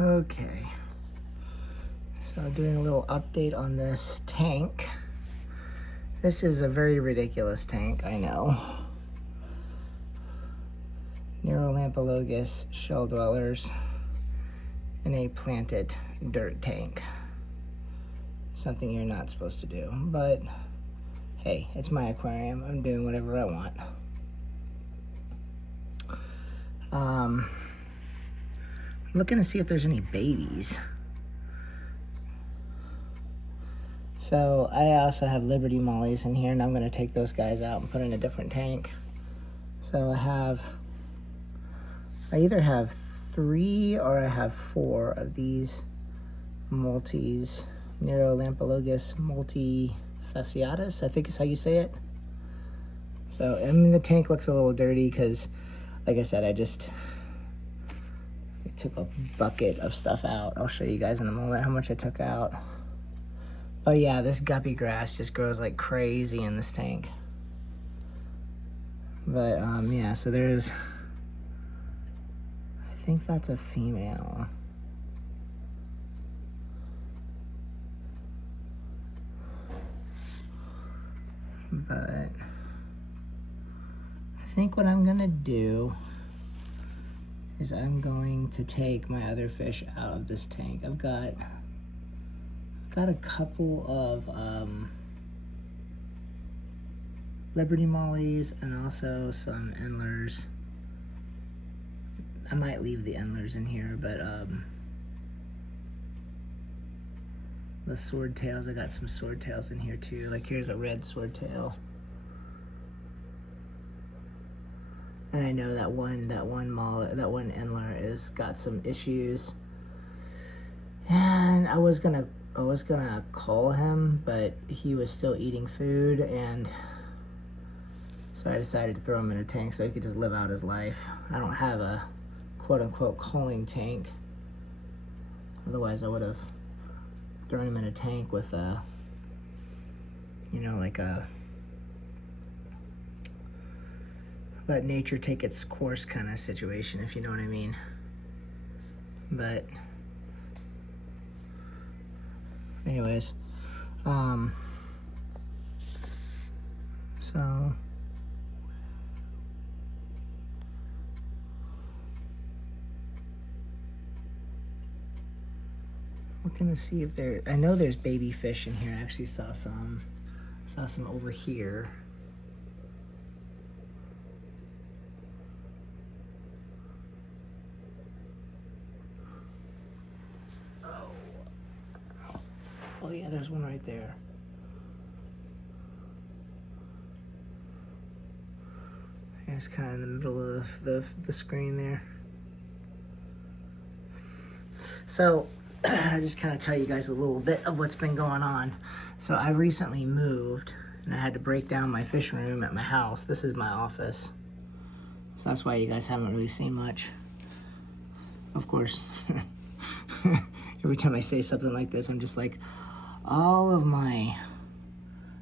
Okay, so doing a little update on this tank. This is a very ridiculous tank, I know. Neurolampologus shell dwellers in a planted dirt tank. Something you're not supposed to do, but hey, it's my aquarium. I'm doing whatever I want. I'm looking to see if there's any babies. So I also have Liberty Mollies in here, and I'm going to take those guys out and put in a different tank. So I either have 3 or I have 4 of these multis, Neurolampologus multifasciatus, I think is how you say it. So, I mean, the tank looks a little dirty because, like I said, I took a bucket of stuff out. I'll show you guys in a moment how much I took out. But yeah, this guppy grass just grows like crazy in this tank. But yeah, so there's, I think that's a female. But I think what I'm gonna do is I'm going to take my other fish out of this tank. I've got a couple of Liberty Mollies and also some Endlers. I might leave the Endlers in here, but the swordtails, I got some swordtails in here too. Like here's a red swordtail. And I know that one Endler is got some issues. And I was gonna call him, but he was still eating food, and so I decided to throw him in a tank so he could just live out his life. I don't have a quote-unquote calling tank. Otherwise, I would have thrown him in a tank with a, like a let nature take its course kind of situation, if you know what I mean. But anyways, so looking to see if I know there's baby fish in here. I actually saw some over here. Oh yeah, there's one right there. It's kind of in the middle of the screen there. So I just kind of tell you guys a little bit of what's been going on. So I recently moved, and I had to break down my fish room at my house. This is my office. So that's why you guys haven't really seen much. Of course, every time I say something like this, I'm just like, all of my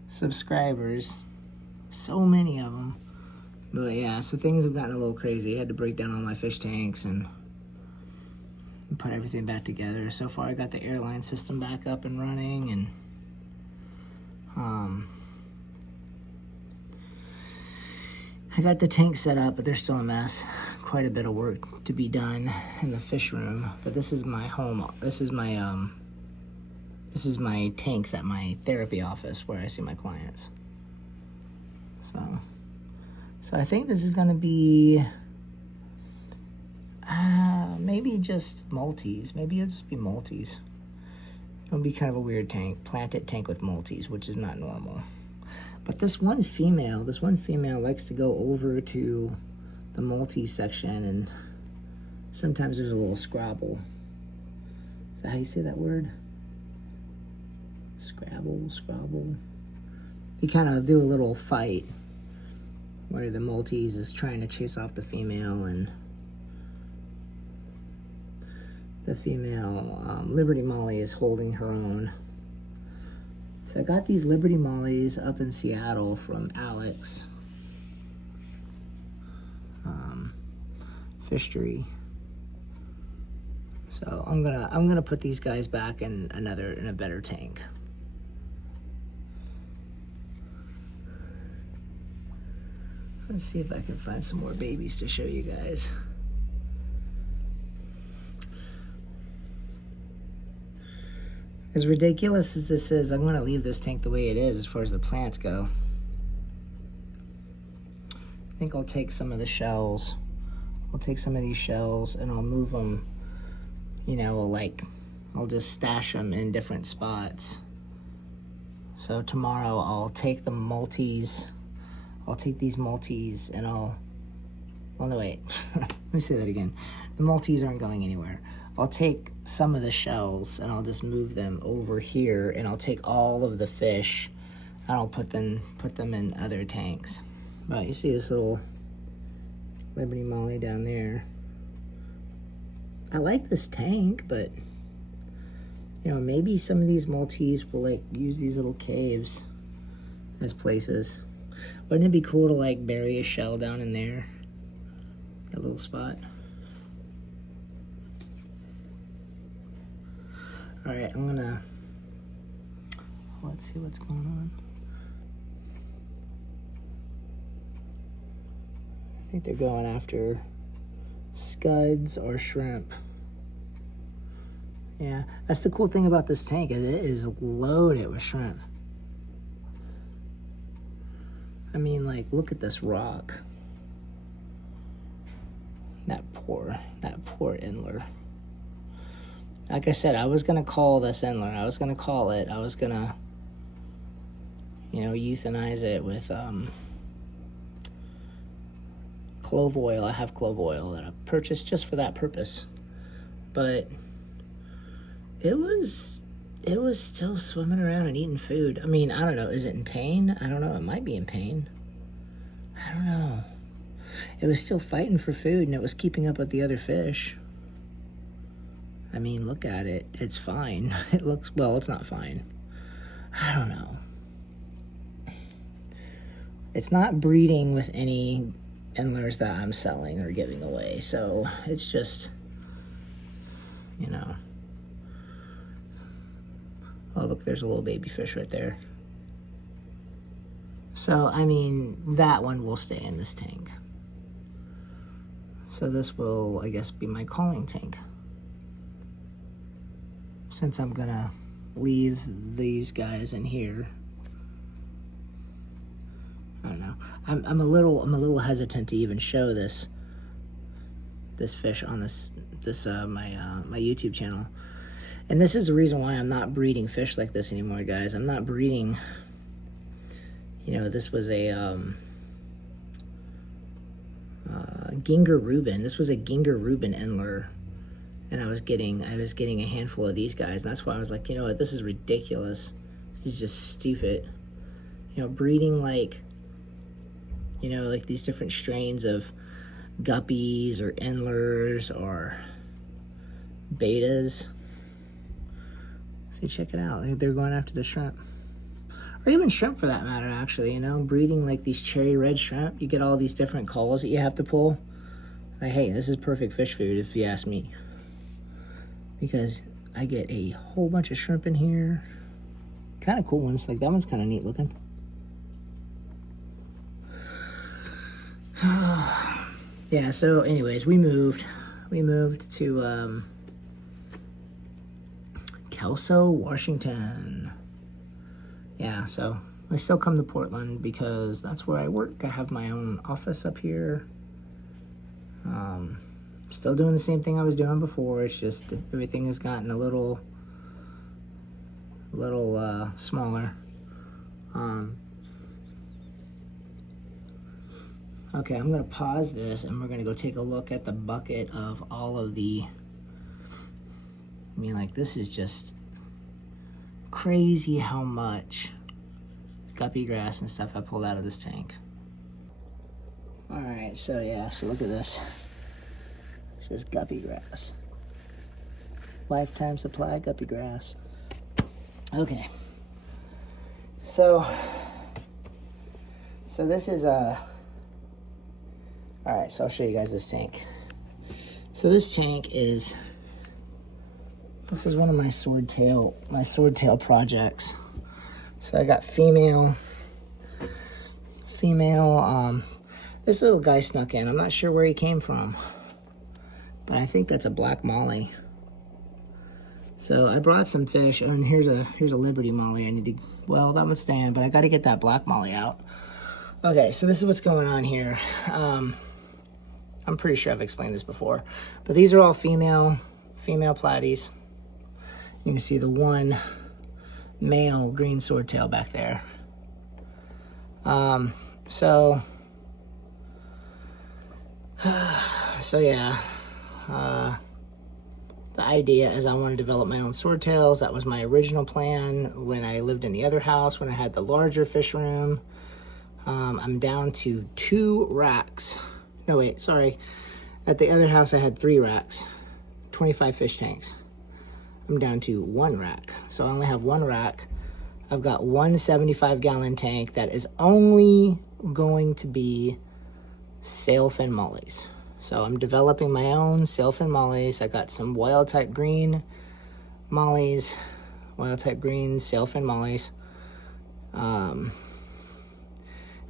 subscribers, so many of them. But yeah, so things have gotten a little crazy. I had to break down all my fish tanks and put everything back together. So far I got the airline system back up and running, and I got the tank set up, but they're still a mess. Quite a bit of work to be done in the fish room. But this is my home. This is my tanks at my therapy office where I see my clients. So I think this is gonna be maybe just multis. Maybe it'll just be multis. It'll be kind of a weird tank, planted tank with multis, which is not normal. But this one female likes to go over to the multi section, and sometimes there's a little scrabble. Is that how you say that word? Scrabble. They kind of do a little fight where the multis is trying to chase off the female, and the female Liberty Molly is holding her own. So I got these Liberty Mollies up in Seattle from Alex Fishery. So I'm gonna put these guys back in a better tank. Let's see if I can find some more babies to show you guys. As ridiculous as this is, I'm gonna leave this tank the way it is as far as the plants go. I think I'll take some of the shells. I'll take some of these shells and I'll move them, you know, like I'll just stash them in different spots. So tomorrow I'll take the multis. I'll take these multis and well no wait, let me say that again. The multis aren't going anywhere. I'll take some of the shells and I'll just move them over here, and I'll take all of the fish and I'll put them in other tanks. But you see this little Liberty Molly down there. I like this tank, but you know, maybe some of these multis will like use these little caves as places. Wouldn't it be cool to like bury a shell down in there? That little spot. All right, let's see what's going on. I think they're going after scuds or shrimp. Yeah, that's the cool thing about this tank, is it is loaded with shrimp. I mean, like, look at this rock. That poor Endler. Like I said, I was gonna call this Endler. I was gonna call it. I was gonna, you know, euthanize it with clove oil. I have clove oil that I purchased just for that purpose. But it was still swimming around and eating food. I mean, I don't know. Is it in pain? I don't know. It might be in pain. I don't know. It was still fighting for food, and it was keeping up with the other fish. I mean, look at it. It's fine. It looks, well, it's not fine. I don't know. It's not breeding with any Endlers that I'm selling or giving away. So it's just, you know. Oh, look, there's a little baby fish right there. So, I mean, that one will stay in this tank. So this will, I guess, be my calling tank. Since I'm gonna leave these guys in here. I don't know. I'm a little hesitant to even show this fish on my YouTube channel. And this is the reason why I'm not breeding fish like this anymore, guys. I'm not breeding, you know, this was a Ginger Reuben. This was a Ginger Reuben Endler. And I was getting a handful of these guys. And that's why I was like, you know what, this is ridiculous. This is just stupid. You know, breeding like, you know, like these different strains of guppies or Endlers or betas. See, check it out. They're going after the shrimp. Or even shrimp for that matter, actually, you know. Breeding like these cherry red shrimp. You get all these different calls that you have to pull. Like, hey, this is perfect fish food if you ask me. Because I get a whole bunch of shrimp in here. Kind of cool ones. Like, that one's kind of neat looking. Yeah, so anyways, we moved to Kelso, Washington. Yeah, so I still come to Portland because that's where I work. I have my own office up here. Still doing the same thing I was doing before. It's just everything has gotten a little smaller. Okay, I'm gonna pause this and we're gonna go take a look at the bucket of all of the, I mean, like, this is just crazy how much guppy grass and stuff I pulled out of this tank. All right, so yeah, so look at this. It's just guppy grass. Lifetime supply guppy grass. Okay. So this is all right, so I'll show you guys this tank. So this tank is This is one of my swordtail projects. So I got female. This little guy snuck in. I'm not sure where he came from, but I think that's a black molly. So I brought some fish, and here's a Liberty molly. I need to, well, that would stand, but I got to get that black molly out. Okay, so this is what's going on here. I'm pretty sure I've explained this before, but these are all female platies. You can see the one male green swordtail back there. So yeah, the idea is I want to develop my own swordtails. That was my original plan when I lived in the other house, when I had the larger fish room. I'm down to 2 racks. No, wait, sorry. At the other house, I had 3 racks, 25 fish tanks. I'm down to 1 rack. So I only have 1 rack. I've got one 75-gallon tank that is only going to be sailfin mollies. So I'm developing my own sailfin mollies. I got some wild type green mollies, wild type green sailfin mollies. Then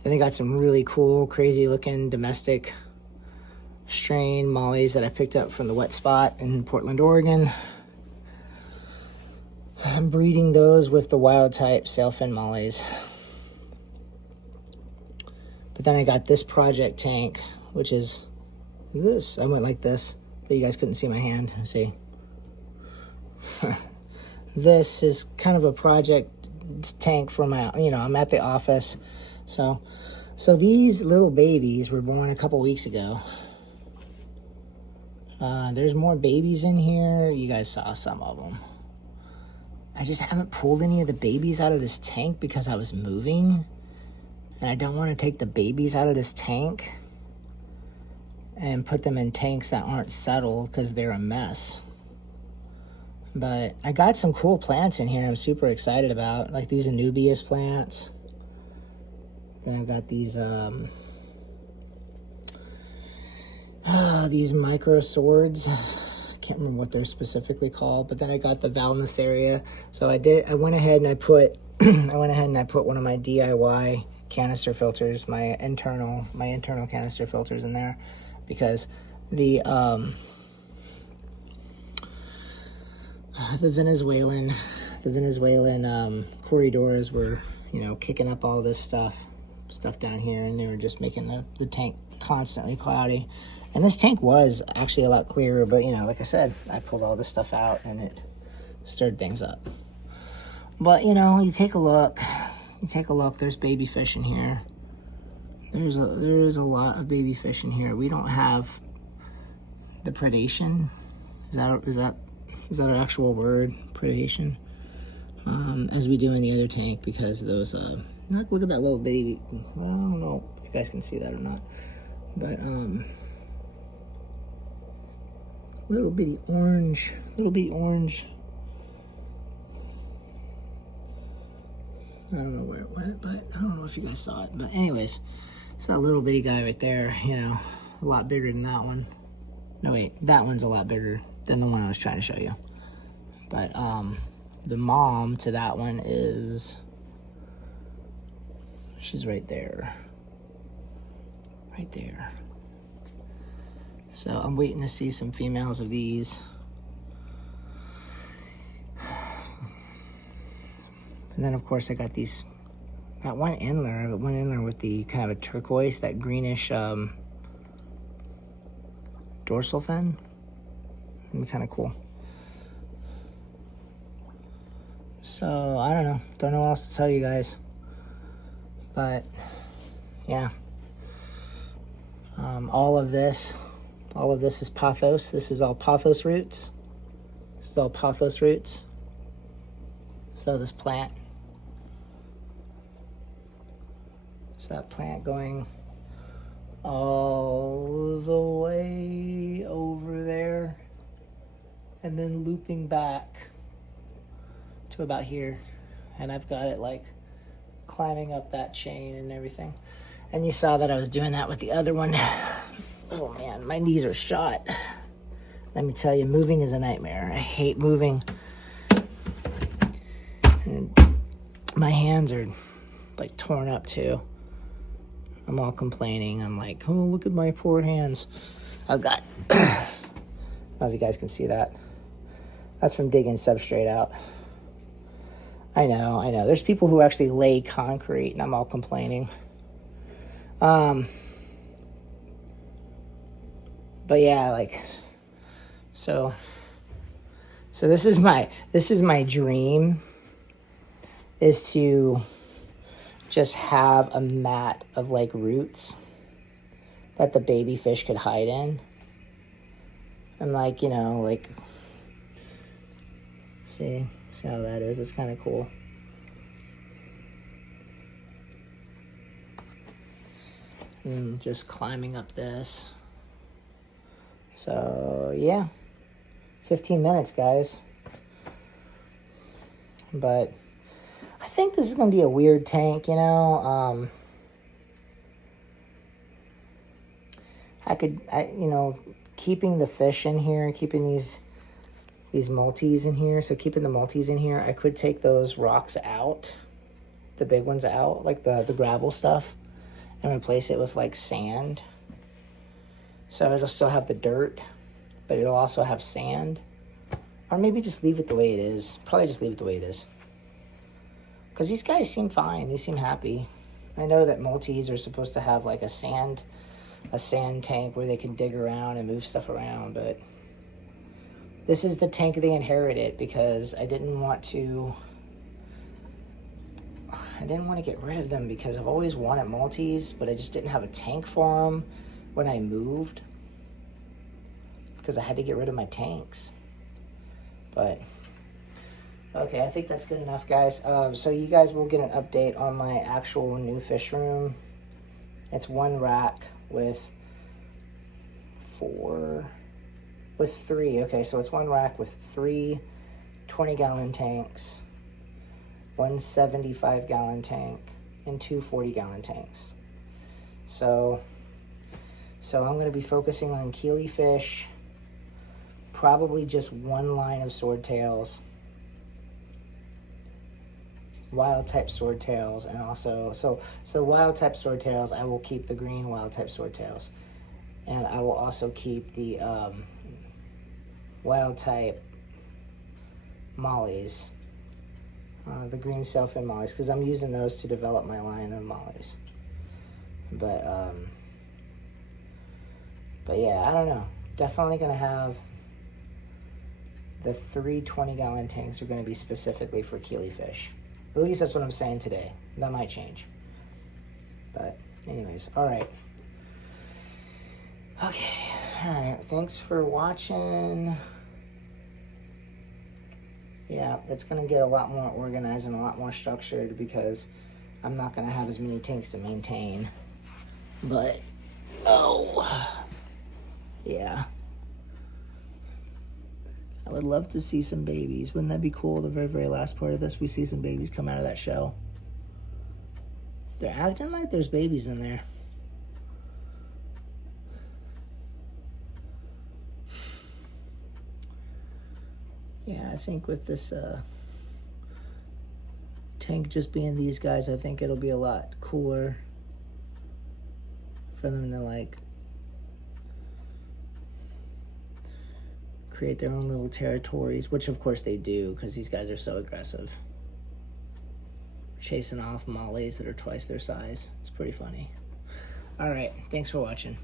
I got some really cool, crazy looking domestic strain mollies that I picked up from the Wet Spot in Portland, Oregon. I'm breeding those with the wild type sailfin mollies. But then I got this project tank, which is this. I went like this, but you guys couldn't see my hand. See? This is kind of a project tank for my, I'm at the office. So these little babies were born a couple weeks ago. There's more babies in here. You guys saw some of them. I just haven't pulled any of the babies out of this tank because I was moving. And I don't want to take the babies out of this tank and put them in tanks that aren't settled because they're a mess. But I got some cool plants in here I'm super excited about, like these Anubias plants. Then I've got these micro swords. Can't remember what they're specifically called, but then I got the Valnisaria. So I went ahead and I put one of my DIY canister filters, my internal canister filters in there, because the Venezuelan corridors were, kicking up all this stuff down here, and they were just making the tank constantly cloudy. And this tank was actually a lot clearer, but like I said, I pulled all this stuff out and it stirred things up. But you take a look, there's baby fish in here. There is a lot of baby fish in here. We don't have the predation. Is that an actual word? Predation? As we do in the other tank, because those look at that little baby. Well, I don't know if you guys can see that or not. But little bitty orange. I don't know where it went, but I don't know if you guys saw it. But anyways, it's that little bitty guy right there, a lot bigger than that one. No, wait, that one's a lot bigger than the one I was trying to show you. But the mom to that one she's right there. Right there. So I'm waiting to see some females of these. And then of course I got that one Endler with the kind of a turquoise, that greenish dorsal fin. It'd be kind of cool. So I don't know what else to tell you guys. But yeah. All of this is pothos. This is all pothos roots. So this plant. So that plant going all the way over there and then looping back to about here. And I've got it like climbing up that chain and everything. And you saw that I was doing that with the other one. Oh man, my knees are shot. let me tell you, moving is a nightmare. I hate moving. And my hands are like torn up too. I'm all complaining. I'm like, oh, look at my poor hands. I've got, I don't know if you guys can see that. That's from digging substrate out. I know. There's people who actually lay concrete, and I'm all complaining. But yeah, like, so this is my dream, is to just have a mat of like roots that the baby fish could hide in. And like, you know, like, see how that is? It's kind of cool. And just climbing up this. So yeah, 15 minutes, guys. But I think this is gonna be a weird tank, you know. You know, keeping the fish in here, keeping these multis in here. So keeping the multis in here, I could take those rocks out, the big ones out, like the gravel stuff, and replace it with like sand. So it'll still have the dirt, but it'll also have sand. Or maybe just leave it the way it is. Probably just leave it the way it is. Because these guys seem fine. They seem happy. I know that multis are supposed to have like a sand tank where they can dig around and move stuff around, but this is the tank they inherited because I didn't want to get rid of them because I've always wanted multis, but I just didn't have a tank for them when I moved because I had to get rid of my tanks. But okay, I think that's good enough, guys. So you guys will get an update on my actual new fish room. It's one rack with three. Okay, so it's one rack with 3 20-gallon tanks, one 75-gallon tank, and 2 40-gallon tanks. So I'm going to be focusing on keely fish, probably just one line of swordtails, wild type swordtails, and also so wild type swordtails, I will keep the green wild type swordtails, and I will also keep the wild type mollies, the green sailfin mollies, because I'm using those to develop my line of mollies. But yeah, I don't know. Definitely gonna have the 3 20-gallon tanks are gonna be specifically for keely fish. At least that's what I'm saying today. That might change. But anyways, all right. Okay, all right. Thanks for watching. Yeah, it's going to get a lot more organized and a lot more structured because I'm not going to have as many tanks to maintain. But, yeah. I would love to see some babies. Wouldn't that be cool? The very, very last part of this, we see some babies come out of that shell. They're acting like there's babies in there. Yeah, I think with this tank just being these guys, I think it'll be a lot cooler for them to like create their own little territories, which of course they do because these guys are so aggressive. Chasing off mollies that are twice their size. It's pretty funny. All right, thanks for watching.